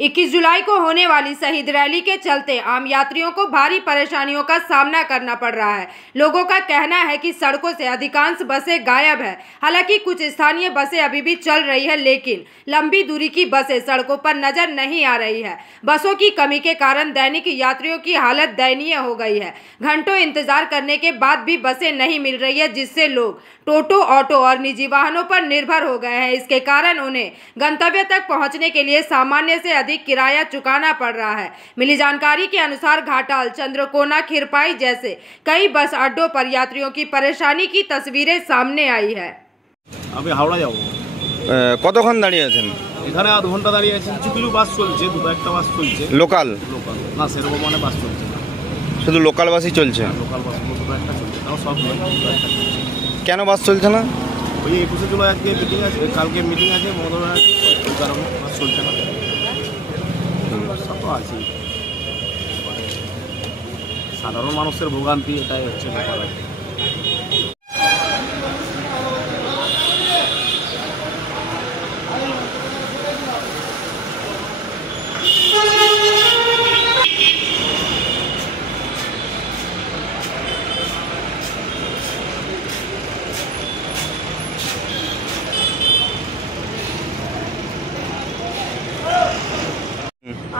21 जुलाई को होने वाली शहीद रैली के चलते आम यात्रियों को भारी परेशानियों का सामना करना पड़ रहा है। लोगों का कहना है कि सड़कों से अधिकांश बसें गायब है। हालांकि कुछ स्थानीय बसें अभी भी चल रही है, लेकिन लंबी दूरी की बसें सड़कों पर नजर नहीं आ रही है। बसों की कमी के कारण दैनिक यात्रियों की हालत दयनीय हो गई है। घंटों इंतजार करने के बाद भी बसें नहीं मिल रही है, जिससे लोग टोटो, ऑटो और निजी वाहनों पर निर्भर हो गए हैं। इसके कारण उन्हें गंतव्य तक पहुंचने के लिए सामान्य से अधिक किराया चुकाना पड़ रहा है। मिली जानकारी के अनुसार घाटाल, चंद्रकोना, खिरपाई जैसे कई बस अड्डों पर यात्रियों की परेशानी की तस्वीरें सामने आई है। আমি হাওড়া যাব। কতক্ষণ দাঁড়িয়ে আছেন? এখানে আধ ঘন্টা দাঁড়িয়ে আছি। কিছু বাস চলছে, দুটো একটা বাস চলছে। লোকাল না, সেরকম মানে বাস চলছে না, শুধু লোকাল বাসই চলছে। লোকাল বাস দুটো একটা চলছে, তাও সব নয়। কেন বাস চলছে না? ওই 21 জুলাই আজকে মিটিং আছে, কালকে মিটিং আছে, মঙ্গলবার আছে, ওই কারণে বাস চলছে না। সব তো আছে, সাধারণ মানুষের ভোগান্তি এটাই হচ্ছে ব্যাপার।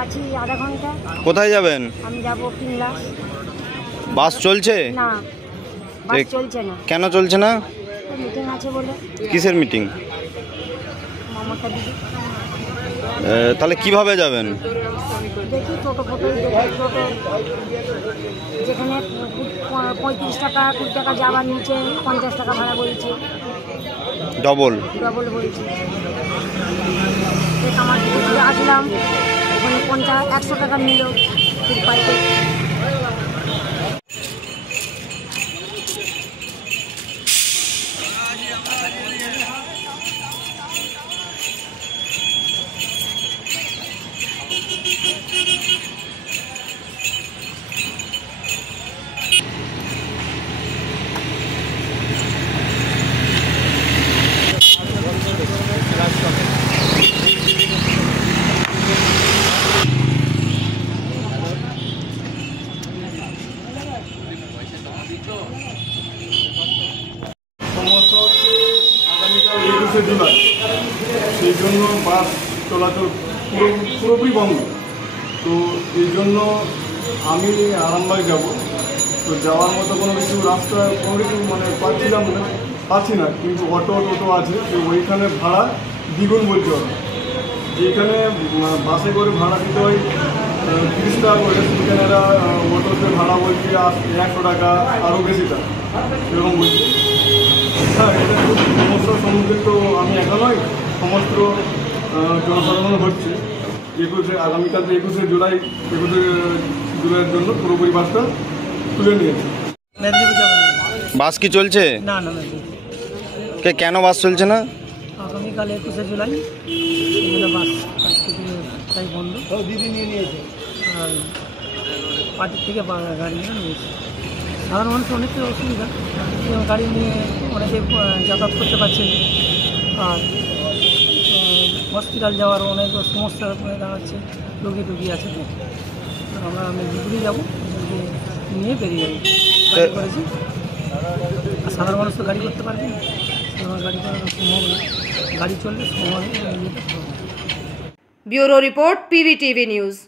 আছি আধা ঘন্টা। কোথায় যাবেন? আমি যাব কিংলা। বাস চলছে না, বাস চলছে না। কেন চলছে না? মিটিং আছে বলে। কিসের মিটিং? মমতা দিদি। তাহলে কিভাবে যাবেন? দেখি টোটো টোটো যেখানে 35 টাকা 20 টাকা যাওয়ার নিচে 50 টাকা ভাড়া বলছে। ডবল বলছে। আমার আসলাম, ওখানে 100 টাকা নিল পাইতে। সমস্যা হচ্ছে আগামীকাল 21 জুলাই, সেই জন্য বাস চলাচল পুরোপুরি বন্ধ। তো এই জন্য আমি আরামবাগ যাব। তো যাওয়ার মতো কোনো কিছু রাস্তা কোনো কিছু মানে পাচ্ছি না, কিন্তু টোটো আছে, তো ওইখানে ভাড়া দ্বিগুণ বলতে হবে। যেখানে বাসে করে ভাড়া দিতে হয় 30 টাকা করে, সেখানে এরা অটোতে ভাড়া বলছে 100 টাকা, আরও বেশি টাকা এরকম বলছে। হ্যাঁ, এটা খুব সমস্যার সম্মুখীন তো আমি একা নয়, সমস্ত জনসাধারণ হচ্ছে। আগামীকাল 21 জুলাইয়ের জন্য পুরোপুরি বাসটা তুলে নিয়েছে। বাস কি চলছে? না, কেন বাস চলছে না? আগামীকাল 21 জুলাই বাস তাই বন্ধ। দিদি নিয়ে নিয়েছে, পার্টির থেকে গাড়ি নিয়েছে। সাধারণ মানুষ অনেকটা অসুবিধা, গাড়ি নিয়ে অনেকে যাতায়াত করতে পারছেন, আর হসপিটাল যাওয়ার অনেক সমস্যা দাঁড়াচ্ছে। রোগী আছে, তো আমরা মেদিনীপুরে যাবো, নিয়ে বেরিয়ে যাবো গাড়ি করেছি। আর সাধারণ মানুষ তো গাড়ি করতে পারবে না, গাড়ি করার সম্ভব না। গাড়ি চললে সময়। Bureau report, PVTV news.